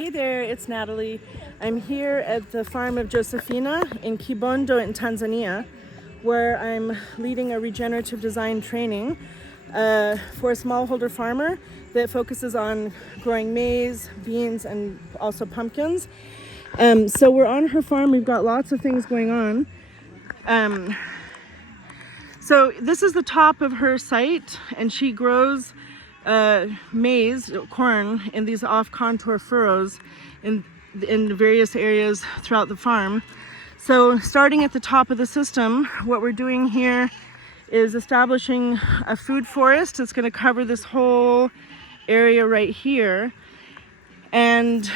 Hey there, it's Natalie. I'm here at the farm of Josephine in Kibondo in Tanzania, where I'm leading a regenerative design training for a smallholder farmer that focuses on growing maize, beans, and also pumpkins. So we're on her farm. We've got lots of things going on. So this is the top of her site, and she grows maize, corn, in these off-contour furrows in various areas throughout the farm. So starting at the top of the system, what we're doing here is establishing a food forest that's going to cover this whole area right here. And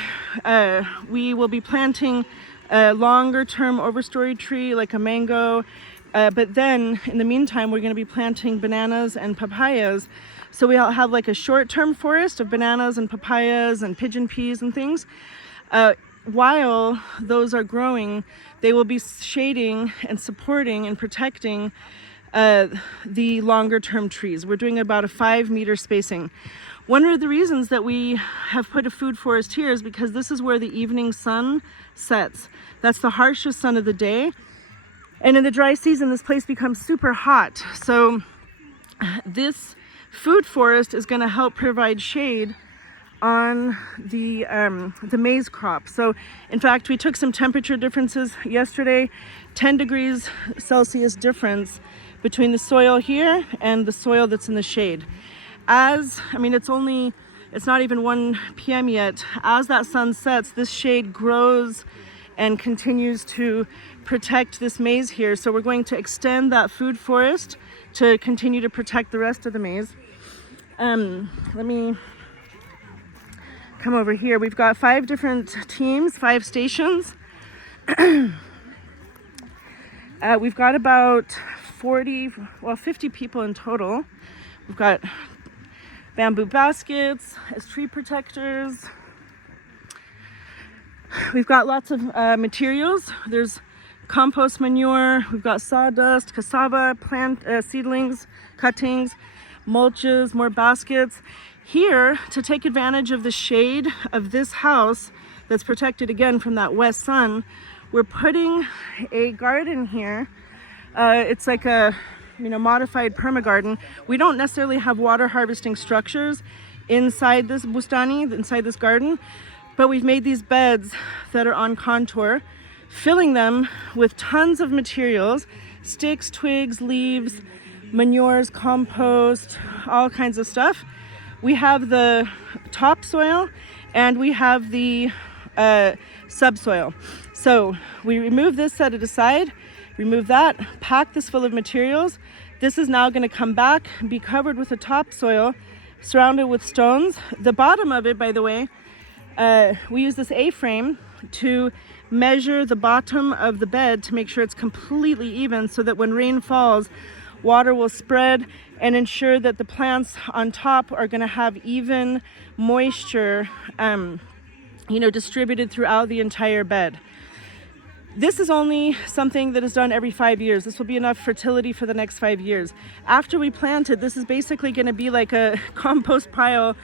we will be planting a longer-term overstory tree like a mango. But then, in the meantime, we're going to be planting bananas and papayas. So we'll have like a short-term forest of bananas and papayas and pigeon peas and things. While those are growing, they will be shading and supporting and protecting the longer-term trees. We're doing about a 5-meter spacing. One of the reasons that we have put a food forest here is because this is where the evening sun sets. That's the harshest sun of the day. And in the dry season, this place becomes super hot. So this food forest is going to help provide shade on the maize crop. So in fact, we took some temperature differences yesterday, 10 degrees Celsius difference between the soil here and the soil that's in the shade. It's not even 1 p.m. yet. As that sun sets, this shade grows and continues to protect this maize here. So we're going to extend that food forest to continue to protect the rest of the maize. Let me come over here. We've got 5 different teams, 5 stations. We've got about 50 people in total. We've got bamboo baskets as tree protectors. We've got lots of materials. There's compost manure, we've got sawdust, cassava, plant seedlings, cuttings, mulches, more baskets. Here, to take advantage of the shade of this house that's protected again from that west sun, we're putting a garden here. It's like a modified permagarden. We don't necessarily have water harvesting structures inside this bustani, inside this garden, but we've made these beds that are on contour, filling them with tons of materials, sticks, twigs, leaves, manures, compost, all kinds of stuff. We have the topsoil and we have the subsoil. So we remove this, set it aside, remove that, pack this full of materials. This is now going to come back and be covered with the topsoil, surrounded with stones. The bottom of it, by the way, we use this A-frame to measure the bottom of the bed to make sure it's completely even, so that when rain falls, water will spread and ensure that the plants on top are going to have even moisture distributed throughout the entire bed. This is only something that is done every 5 years. This will be enough fertility for the next 5 years. After we plant it, this is basically going to be like a compost pile,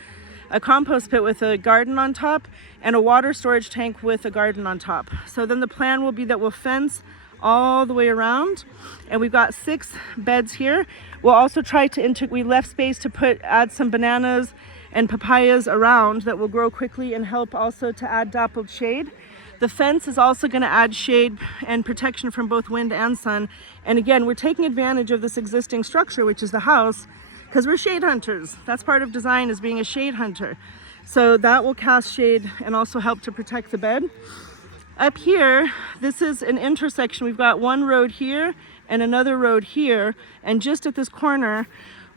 a compost pit with a garden on top, and a water storage tank with a garden on top. So then the plan will be that we'll fence all the way around, and we've got 6 beds here. We'll also try to we left space to add some bananas and papayas around that will grow quickly and help also to add dappled shade. The fence is also going to add shade and protection from both wind and sun. And again, we're taking advantage of this existing structure, which is the house, because we're shade hunters. That's part of design, is being a shade hunter. So that will cast shade and also help to protect the bed. Up here, this is an intersection. We've got one road here and another road here. And just at this corner,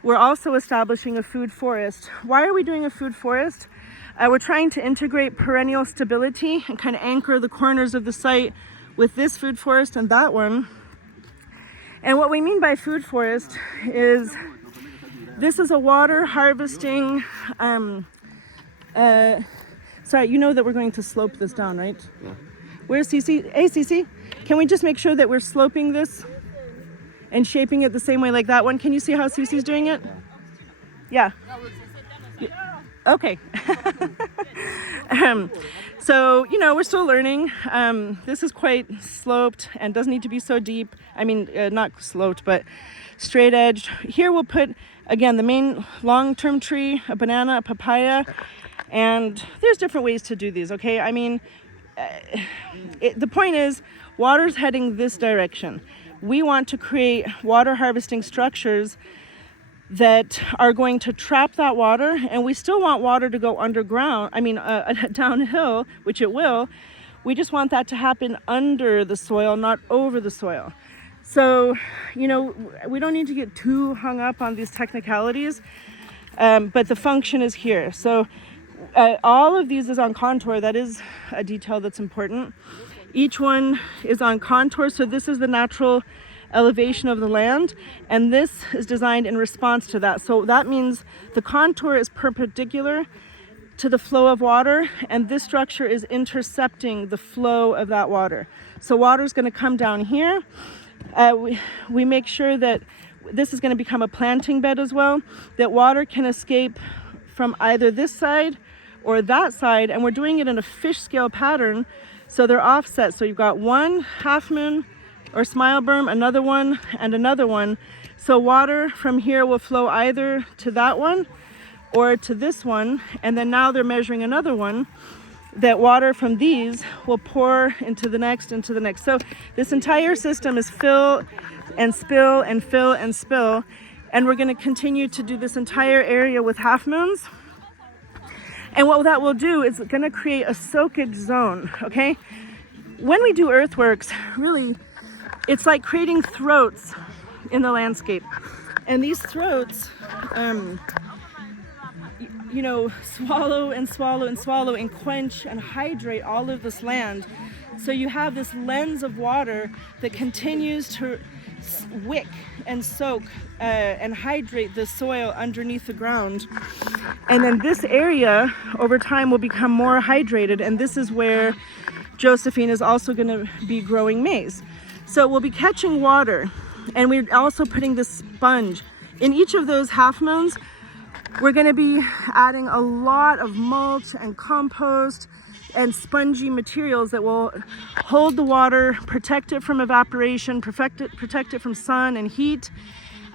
we're also establishing a food forest. Why are we doing a food forest? We're trying to integrate perennial stability and kind of anchor the corners of the site with this food forest and that one. And what we mean by food forest is this is a water harvesting, sorry, you know that we're going to slope this down, right? Yeah. Where's Cece? Hey, Cece, can we just make sure that we're sloping this and shaping it the same way like that one? Can you see how Cece's doing it? Yeah. Okay. So, you know, we're still learning. This is quite sloped and doesn't need to be so deep. I mean, not sloped, but straight edged. Here we'll put, again, the main long-term tree, a banana, a papaya, and there's different ways to do these, okay? I mean, the point is, water's heading this direction. We want to create water harvesting structures that are going to trap that water, and we still want water to go underground, downhill, which it will. We just want that to happen under the soil, not over the soil. So, you know, we don't need to get too hung up on these technicalities, but the function is here. So all of these is on contour. That is a detail that's important. Each one is on contour, so this is the natural elevation of the land, and this is designed in response to that. So that means the contour is perpendicular to the flow of water, and this structure is intercepting the flow of that water. So water is going to come down here. We make sure that this is going to become a planting bed as well, that water can escape from either this side or that side, and we're doing it in a fish scale pattern, so they're offset. So you've got one half moon or smile berm, another one, and another one. So water from here will flow either to that one or to this one, and then now they're measuring another one, that water from these will pour into the next, into the next. So this entire system is fill and spill and fill and spill, and we're going to continue to do this entire area with half moons. And what that will do is going to create a soakage zone, okay? When we do earthworks, really, it's like creating throats in the landscape. And these throats, you know, swallow and swallow and swallow and quench and hydrate all of this land. So you have this lens of water that continues to wick and soak and hydrate the soil underneath the ground. And then this area over time will become more hydrated, and this is where Josephine is also going to be growing maize. So we'll be catching water, and we're also putting this sponge. In each of those half moons, we're going to be adding a lot of mulch and compost and spongy materials that will hold the water, protect it from evaporation, protect it from sun and heat,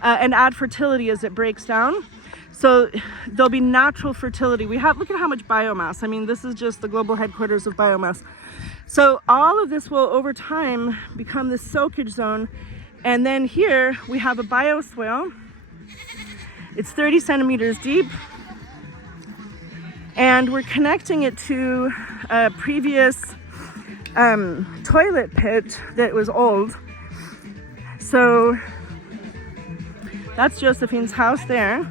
and add fertility as it breaks down. So there'll be natural fertility. Look at how much biomass. I mean, this is just the global headquarters of biomass. So all of this will over time become this soakage zone. And then here we have a bioswale. It's 30 centimeters deep. And we're connecting it to a previous toilet pit that was old. So that's Josephine's house there.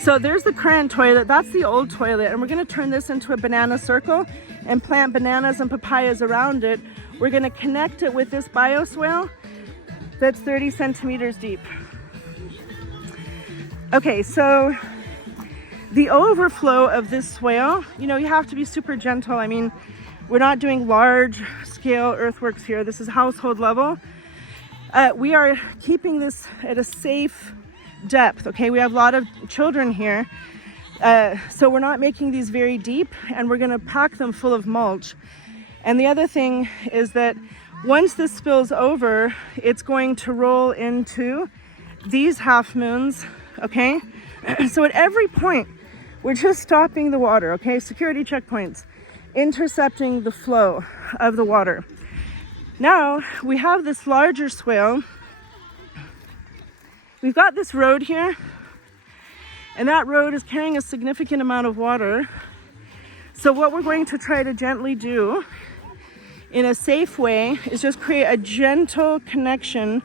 So there's the current toilet, that's the old toilet, and we're gonna turn this into a banana circle and plant bananas and papayas around it. We're gonna connect it with this bioswale that's 30 centimeters deep. Okay, so the overflow of this swale, you know, you have to be super gentle. I mean, we're not doing large scale earthworks here. This is household level. We are keeping this at a safe depth, okay? We have a lot of children here. So we're not making these very deep, and we're gonna pack them full of mulch. And the other thing is that once this spills over, it's going to roll into these half moons, okay? So at every point, we're just stopping the water, okay? Security checkpoints, intercepting the flow of the water. Now, we have this larger swale. We've got this road here, and that road is carrying a significant amount of water. So what we're going to try to gently do in a safe way is just create a gentle connection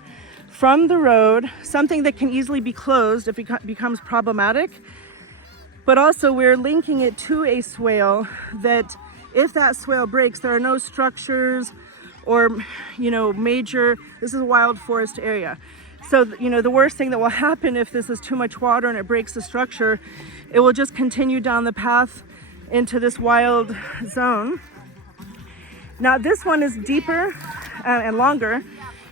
from the road, something that can easily be closed if it becomes problematic. But also we're linking it to a swale that if that swale breaks, there are no structures or, you know, this is a wild forest area. So, you know, the worst thing that will happen if this is too much water and it breaks the structure, it will just continue down the path into this wild zone. Now this one is deeper and longer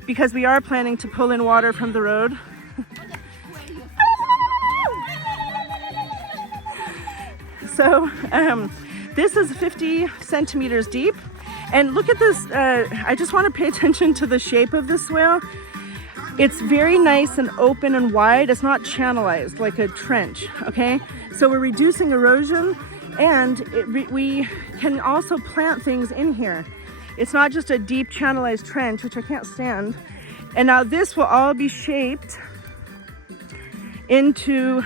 because we are planning to pull in water from the road. So this is 50 centimeters deep. And look at this, I just want to pay attention to the shape of this swale. It's very nice and open and wide. It's not channelized like a trench, okay? So we're reducing erosion, and we can also plant things in here. It's not just a deep channelized trench, which I can't stand. And now this will all be shaped into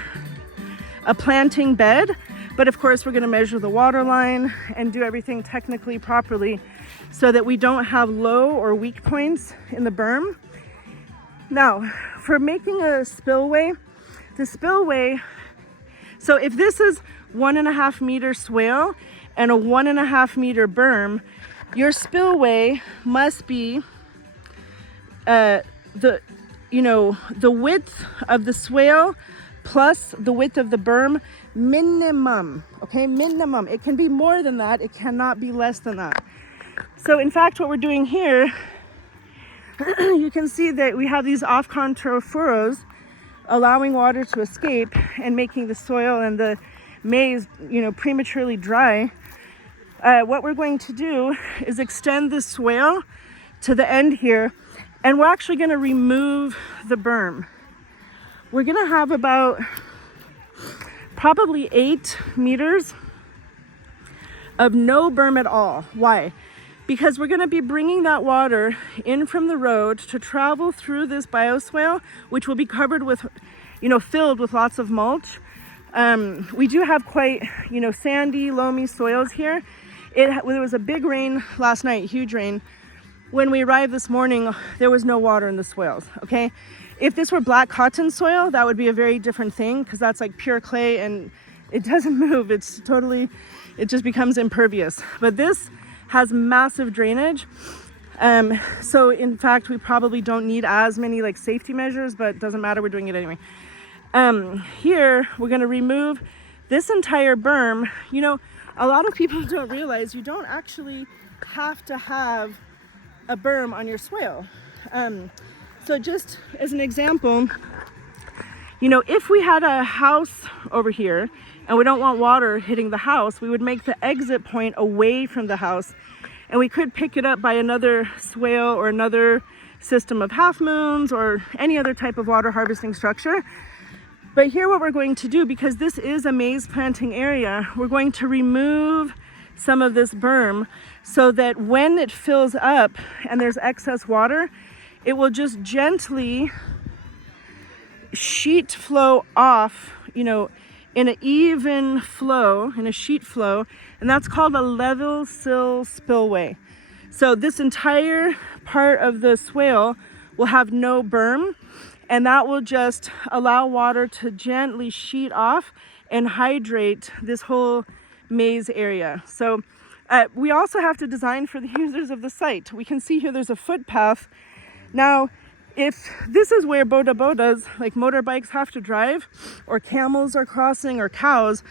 a planting bed. But of course, we're gonna measure the water line and do everything technically properly so that we don't have low or weak points in the berm. Now, for making a spillway, the spillway, so if this is 1.5 meter swale and a 1.5 meter berm, your spillway must be the width of the swale plus the width of the berm, minimum, okay, minimum. It can be more than that, it cannot be less than that. So in fact, what we're doing here, you can see that we have these off-contour furrows allowing water to escape and making the soil and the maize, prematurely dry. What we're going to do is extend this swale to the end here, and we're actually going to remove the berm. We're going to have about probably 8 meters of no berm at all. Why? Because we're going to be bringing that water in from the road to travel through this bioswale, which will be covered with, filled with lots of mulch. We do have quite, sandy, loamy soils here. There was a big rain last night, huge rain. When we arrived this morning, there was no water in the swales, okay? If this were black cotton soil, that would be a very different thing, because that's like pure clay and it doesn't move. It just becomes impervious. But this has massive drainage. So in fact, we probably don't need as many like safety measures, but it doesn't matter, we're doing it anyway. Here, we're gonna remove this entire berm. A lot of people don't realize you don't actually have to have a berm on your swale. So just as an example, if we had a house over here and we don't want water hitting the house, we would make the exit point away from the house, and we could pick it up by another swale or another system of half moons or any other type of water harvesting structure. But here what we're going to do, because this is a maize planting area, we're going to remove some of this berm so that when it fills up and there's excess water, it will just gently sheet flow off, in an even flow, in a sheet flow, and that's called a level sill spillway. So this entire part of the swale will have no berm, and that will just allow water to gently sheet off and hydrate this whole maize area. So we also have to design for the users of the site. We can see here there's a footpath. Now, if this is where bodas, like motorbikes, have to drive, or camels are crossing, or cows,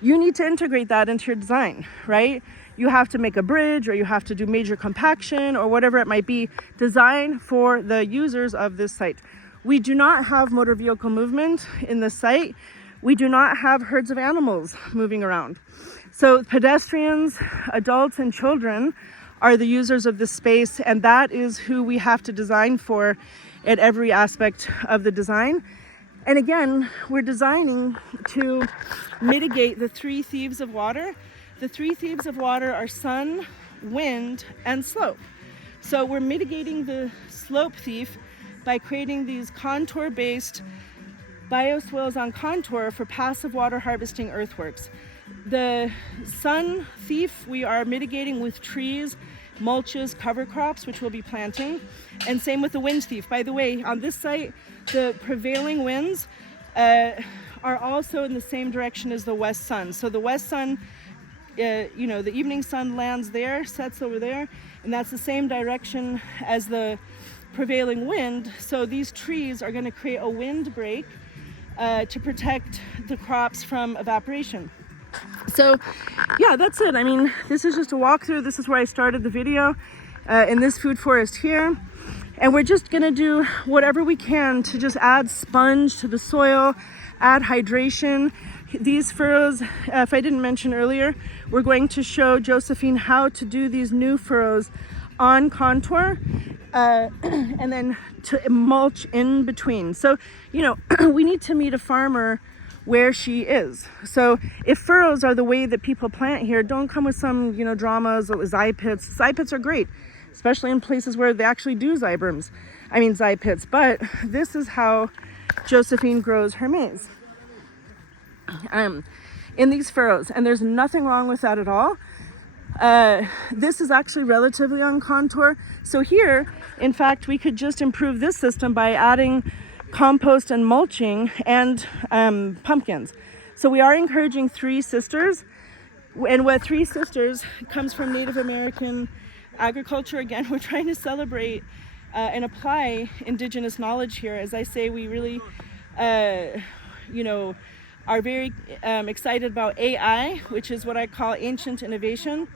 you need to integrate that into your design, right? You have to make a bridge, or you have to do major compaction, or whatever it might be, design for the users of this site. We do not have motor vehicle movement in the site. We do not have herds of animals moving around. So pedestrians, adults, and children are the users of this space, and that is who we have to design for at every aspect of the design. And again, we're designing to mitigate the 3 thieves of water. The 3 thieves of water are sun, wind, and slope. So we're mitigating the slope thief by creating these contour-based bioswales on contour for passive water harvesting earthworks. The sun thief we are mitigating with trees, mulches, cover crops, which we'll be planting, and same with the wind thief. By the way, on this site, the prevailing winds are also in the same direction as the west sun. So the west sun, the evening sun lands there, sets over there, and that's the same direction as the prevailing wind. So these trees are going to create a wind break to protect the crops from evaporation. So yeah, that's it. I mean, this is just a walkthrough. This is where I started the video, in this food forest here. And we're just gonna do whatever we can to just add sponge to the soil, add hydration. these furrows, if I didn't mention earlier, we're going to show Josephine how to do these new furrows on contour, and then to mulch in between. So, you know, we need to meet a farmer where she is. So if furrows are the way that people plant here, don't come with some, you know, dramas or zy pits. Zy pits are great, especially in places where they actually do zy pits. But this is how Josephine grows her maize. In these furrows, and there's nothing wrong with that at all. This is actually relatively on contour. So here, in fact, we could just improve this system by adding compost and mulching and pumpkins. So we are encouraging 3 sisters, and what 3 sisters comes from Native American agriculture. Again, we're trying to celebrate and apply indigenous knowledge here. As I say, we really, you know, are very excited about AI, which is what I call ancient innovation.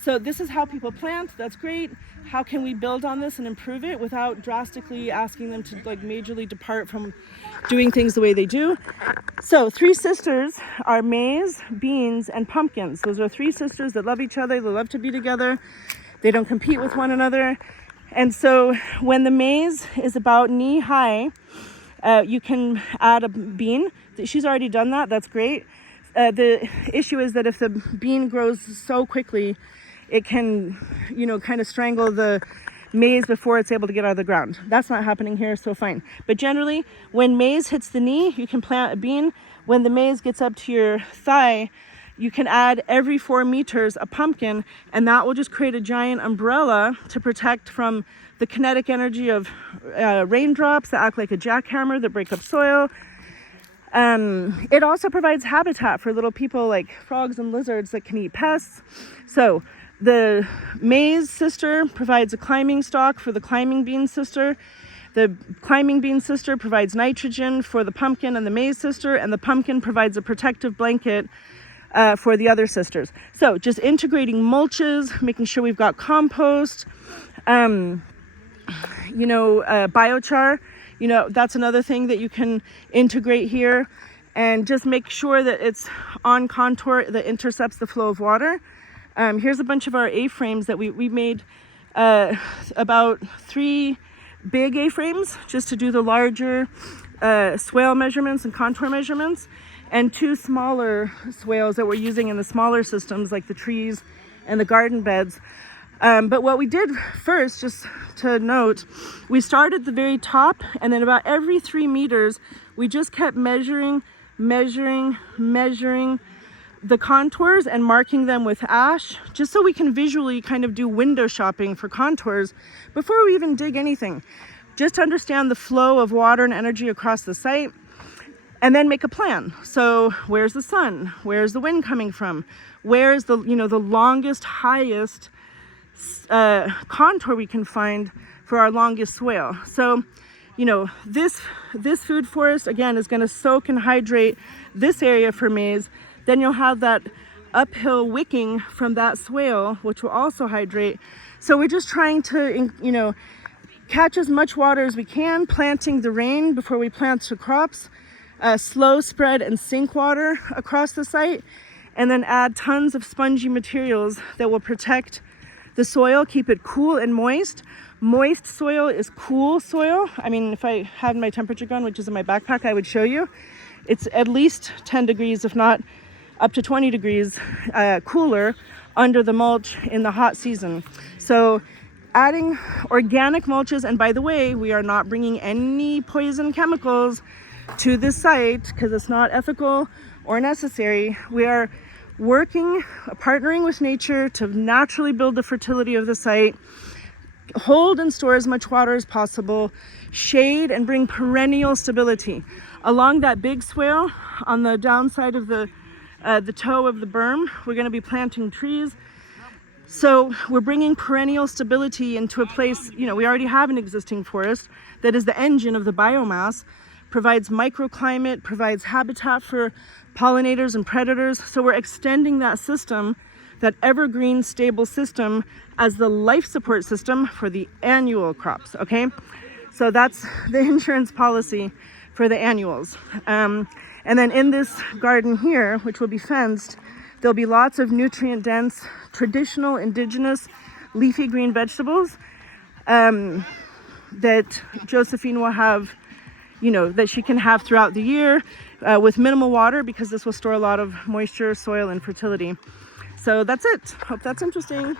So this is how people plant. That's great. How can we build on this and improve it without drastically asking them to like majorly depart from doing things the way they do? So 3 sisters are maize, beans, and pumpkins. Those are 3 sisters that love each other. They love to be together. They don't compete with one another. And so when the maize is about knee high, you can add a bean. She's already done that. That's great. The issue is that if the bean grows so quickly, it can, you know, kind of strangle the maize before it's able to get out of the ground. That's not happening here, so fine. But generally, when maize hits the knee, you can plant a bean. When the maize gets up to your thigh, you can add every 4 meters a pumpkin, and that will just create a giant umbrella to protect from the kinetic energy of raindrops that act like a jackhammer that break up soil. It also provides habitat for little people like frogs and lizards that can eat pests. So the maize sister provides a climbing stalk for the climbing bean sister. The climbing bean sister provides nitrogen for the pumpkin and the maize sister, and the pumpkin provides a protective blanket for the other sisters. So just integrating mulches, making sure we've got compost, you know, biochar. You know, that's another thing that you can integrate here, and just make sure that it's on contour that intercepts the flow of water. Here's a bunch of our A-frames that we made, about 3 big A-frames just to do the larger swale measurements and contour measurements, and 2 smaller swales that we're using in the smaller systems like the trees and the garden beds. But what we did first, just to note, we started at the very top, and then about every 3 meters, we just kept measuring the contours and marking them with ash, just so we can visually kind of do window shopping for contours before we even dig anything. Just to understand the flow of water and energy across the site, and then make a plan. So where's the sun? Where's the wind coming from? Where's the, you know, the longest, highest contour we can find for our longest swale? So, you know, this food forest again is going to soak and hydrate this area for maize. Then you'll have that uphill wicking from that swale, which will also hydrate. So we're just trying to, you know, catch as much water as we can, planting the rain before we plant the crops, slow spread and sink water across the site, and then add tons of spongy materials that will protect the soil, keep it cool and moist. Moist soil is cool soil. I mean, if I had my temperature gun, which is in my backpack, I would show you. It's at least 10 degrees, if not up to 20 degrees cooler under the mulch in the hot season. So adding organic mulches, and by the way, we are not bringing any poison chemicals to this site because it's not ethical or necessary. We are partnering with nature to naturally build the fertility of the site, hold and store as much water as possible, shade and bring perennial stability. Along that big swale on the downside of the toe of the berm, we're going to be planting trees. So we're bringing perennial stability into a place, you know, we already have an existing forest that is the engine of the biomass, provides microclimate, provides habitat for pollinators and predators. So we're extending that system, that evergreen stable system, as the life support system for the annual crops, okay? So that's the insurance policy for the annuals. And And then in this garden here, which will be fenced, there'll be lots of nutrient dense, traditional, indigenous, leafy green vegetables that Josephine will have, you know, that she can have throughout the year with minimal water, because this will store a lot of moisture, soil, and fertility. So that's it. Hope that's interesting.